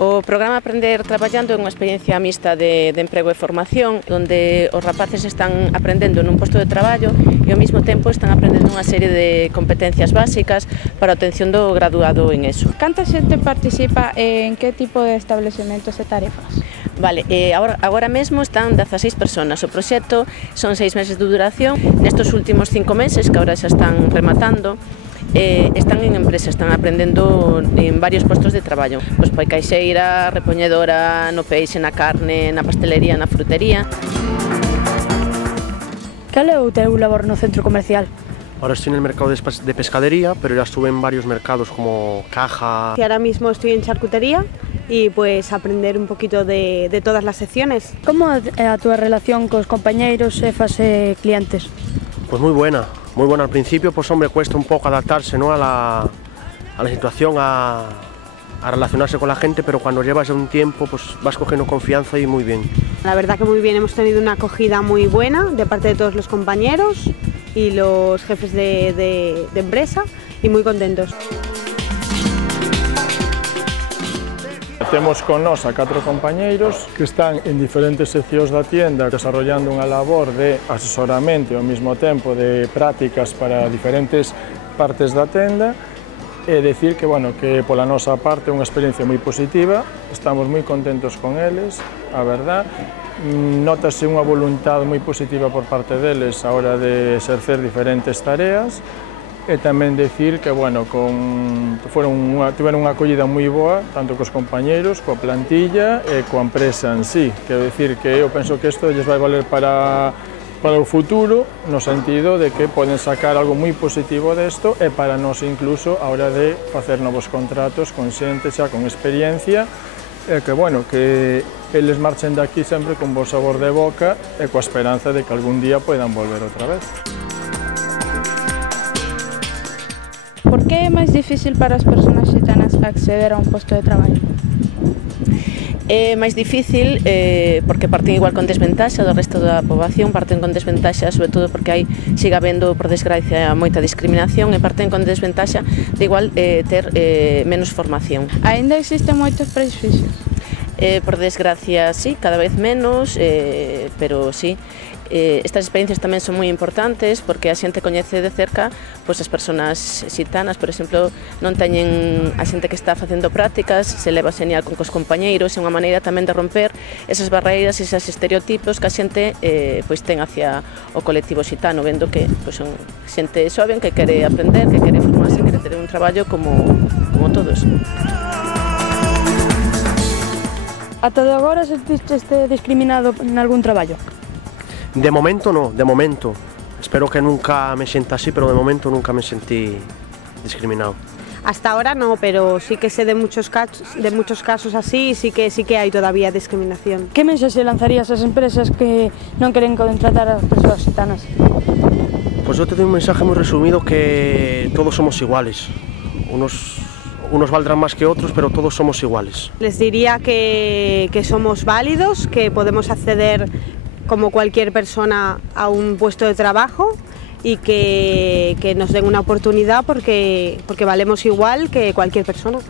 O programa Aprender Traballando é unha experiencia mixta de emprego e formación onde os rapaces están aprendendo nun posto de traballo e ao mesmo tempo están aprendendo unha serie de competencias básicas para a obtención do graduado en ESO. Canta xente participa en que tipo de establecementos e tarefas? Vale, agora mesmo están 16 personas. O proxecto son 6 meses de duración. Nestos últimos 5 meses, que agora xa están rematando, están en empresa, están aprendendo en varios postos de traballo. Pois caixeira, repoñedora, no peixe, na carne, na pastelería, na frutería. Cal é o teu labor no centro comercial? Ahora estoy en el mercado de pescadería, pero ya estuve en varios mercados como Caja. Y ahora mismo estoy en charcutería y pues aprender un poquito de todas las secciones. Como é a túa relación cos compañeiros, xefas e clientes? Pues muy buena al principio, pues hombre, cuesta un poco adaptarse, ¿no? a la situación, a relacionarse con la gente, pero cuando llevas ya un tiempo pues vas cogiendo confianza y muy bien. La verdad que muy bien, hemos tenido una acogida muy buena de parte de todos los compañeros y los jefes de empresa y muy contentos. Temos con nós a 4 compañeiros que están en diferentes seccións da tienda desarrollando unha labor de asesoramento e ao mesmo tempo de prácticas para diferentes partes da tenda e decir que, bueno, que pola nosa parte é unha experiencia moi positiva, estamos moi contentos con eles, a verdad. Notase unha voluntade moi positiva por parte deles a hora de exercer diferentes tareas e tamén decir que, bueno, tiveron unha acollida moi boa tanto cos compañeiros, coa plantilla e coa empresa en sí. Quero decir que eu penso que isto lles vai valer para o futuro, no sentido de que poden sacar algo moi positivo desto e para nós incluso a hora de facer novos contratos con xente xa con experiencia e que, bueno, que eles marchen daqui sempre con bo sabor de boca e coa esperanza de que algún día poidan volver outra vez. Por que é máis difícil para as persoas xitanas acceder a un posto de traballo? É máis difícil porque parten igual con desventaxa do resto da poboación, parten con desventaxa sobre todo porque siga habendo, por desgracia, moita discriminación e parten con desventaxa de igual ter menos formación. Aínda existen moitos prexuicios? Por desgracia, sí, cada vez menos, pero sí. Estas experiencias tamén son moi importantes porque a xente coñece de cerca pois as persoas xitanas, por exemplo, non teñen a xente que está facendo prácticas, se leva señal con cos compañeiros, é unha maneira tamén de romper esas barreiras e esos estereotipos que a xente pois ten hacia o colectivo xitano, vendo que pois son xente xoven que quere aprender, que quere formarse, que quere ter un traballo como todos. Ata de agora sentiste discriminado en algún traballo? De momento no, de momento. Espero que nunca me sienta así, pero de momento nunca me sentí discriminado. Hasta ahora no, pero sí que sé de muchos casos así y sí que hay todavía discriminación. Que mensaxe lanzarías ás empresas que non queren contratar as persoas xitanas? Pues yo te doy un mensaje muy resumido que todos somos iguales. Unos valdrán más que otros, pero todos somos iguales. Les diría que somos válidos, que podemos acceder como cualquier persona a un puesto de trabajo y que nos den una oportunidad porque valemos igual que cualquier persona.